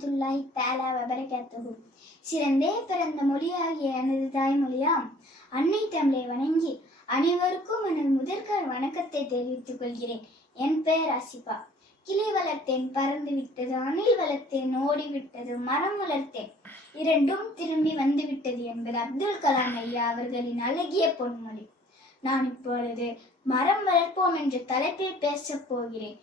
வரஹ்மத்துல்லாஹி தாலா வபரகாத்துஹு. சிறந்தே பிறந்த மொழியாகிய எனது தாய்மொழியாம். அன்னை தமிழை வணங்கி அனைவருக்கும் எனது முதற்கண் வணக்கத்தை தெரிவித்துக் கொள்கிறேன். என் பெயர் ஆசிபா கிளி வளர்த்தேன் பறந்து விட்டது அணில் வளர்த்தேன் ஓடிவிட்டது மரம் வளர்த்தேன். இரண்டும் திரும்பி வந்துவிட்டது என்பது அப்துல் கலாம் ஐயா அவர்களின் அழகிய பொன்மொழி. நான் இப்பொழுது மரம் வளர்ப்போம் என்ற தலைப்பில் பேசப் போகிறேன்.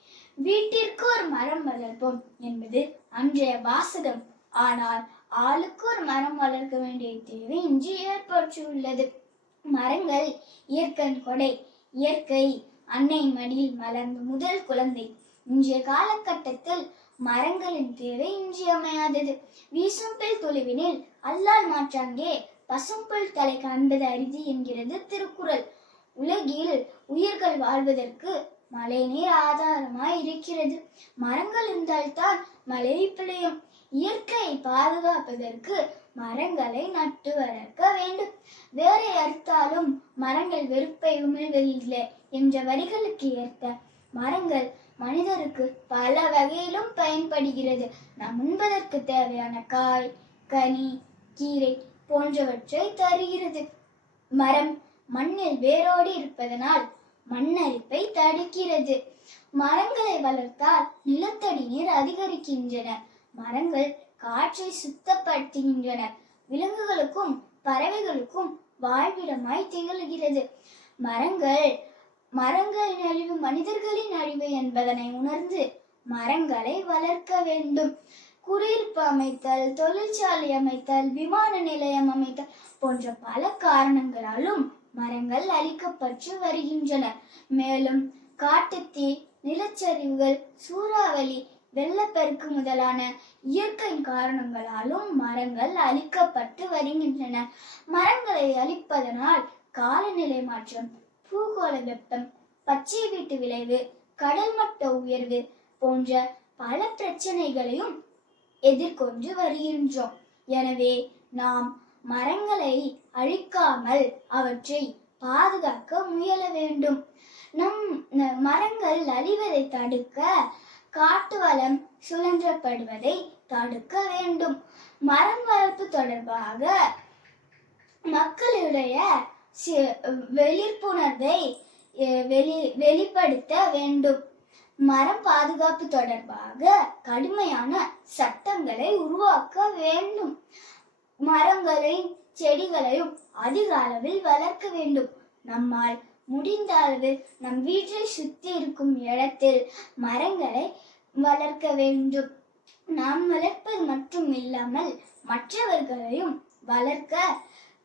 வீட்டிற்கு ஒரு மரம் வளர்ப்போம் என்பது அன்றைய வாசகம். ஆனால் ஆளுக்கு ஒரு மரம் வளர்க்க வேண்டிய தேவை இன்று ஏற்பட்டுள்ளது. மரங்கள் இயற்கையின் கொடை. இயற்கை அன்னை மடியில் மலர்ந்த முதல் குழந்தை. இன்றைய காலகட்டத்தில் மரங்களின் தேவை இன்றியமையாதது வீசும் பில் துளிவினில் அல்லால் மாற்றாங்கே பசும்புல் தலை காண்பது அரிது என்கிறது திருக்குறள். உலகில் உயிர்கள் வாழ்வதற்கு மழை நீர் ஆதாரமாய் இருக்கிறது. மரங்கள் இருந்தால்தான் மழை பிழையும் இயற்கையை பாதுகாப்பதற்கு மரங்களை நட்டு வளர்க்க வேண்டும். வேறு அறுத்தாலும் மரங்கள் வெறுப்பை உமிழ்வதில்லை என்ற வரிகளுக்கு ஏற்ப மரங்கள் மனிதருக்கு பல வகையிலும் பயன்படுகிறது. நாம் உண்பதற்கு தேவையான காய் கனி கீரை போன்றவற்றை தருகிறது. மரம் மண்ணில் வேரோடி இருப்பதனால் மண்ணரிப்பை தடுக்கிறது. மரங்களை வளர்த்தால் நிலத்தடி நீர் அதிகரிக்கின்றன. மரங்கள் காற்றை சுத்தப்படுத்துகின்றன. விலங்குகளுக்கும் பறவைகளுக்கும் வாழ்விடமாய் திகழ்கிறது. மரங்கள் மரங்களின் அழிவு மனிதர்களின் அழிவு என்பதனை உணர்ந்து மரங்களை வளர்க்க வேண்டும். குடியிருப்பு அமைத்தல் தொழிற்சாலை அமைத்தல் விமான நிலையம் அமைத்தல் போன்ற பல காரணங்களாலும் மரங்கள் அழிக்கப்பட்டு வருகின்றன. மேலும் காட்டுத்தீ நிலச்சரிவுகள் சூறாவளி வெள்ளப்பெருக்கு முதலான இயற்கை காரணங்களாலும் மரங்கள் அழிக்கப்பட்டு வருகின்றன. மரங்களை அழிப்பதனால் காலநிலை மாற்றம் பூகோள வெப்பம் பச்சை வீட்டு விளைவு கடல் மட்ட உயர்வு போன்ற பல பிரச்சனைகளையும் எதிர்கொண்டு வருகின்றோம். எனவே நாம் மரங்களை அழிக்காமல் அவற்றை பாதுகாக்க முயல வேண்டும். நம் மரங்கள் அழிவதை தடுக்க காட்டு வளம் சுழன்றப்படுவதை தடுக்க வேண்டும். மரம் வளர்ப்பு தொடர்பாக மக்களுடைய வெளிப்புணர்வை விழிப்புணர்வை அஹ், வெளி வெளிப்படுத்த வேண்டும். மரம் பாதுகாப்பு தொடர்பாக கடுமையான சட்டங்களை உருவாக்க வேண்டும். மரங்களையும் செடிகளையும் அதிக அளவில் வளர்க்க வேண்டும். நம்மால் முடிந்த அளவு நம் வீட்டை சுத்தி இருக்கும் இடத்தில் மரங்களை வளர்க்க வேண்டும். நாம் வளர்ப்பது மட்டும் இல்லாமல் மற்றவர்களையும் வளர்க்க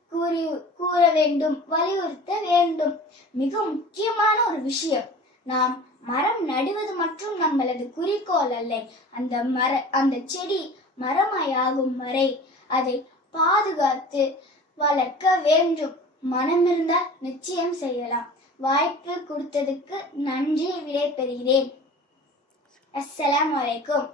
கூறி கூற வேண்டும் வலியுறுத்த வேண்டும். மிக முக்கியமான ஒரு விஷயம். நாம் மரம் நடுவது மற்றும் நம்மளது குறிக்கோள் அல்ல. அந்த மர அந்த செடி மரமாயாகும் வரை அதை பாதுகாத்து வளர்க்க வேண்டும். மனம் இருந்தால் நிச்சயம் செய்யலாம். வாய்ப்பு கொடுத்ததுக்கு நன்றி விடை பெறுகிறேன் அஸ்ஸலாமு வலைக்கும்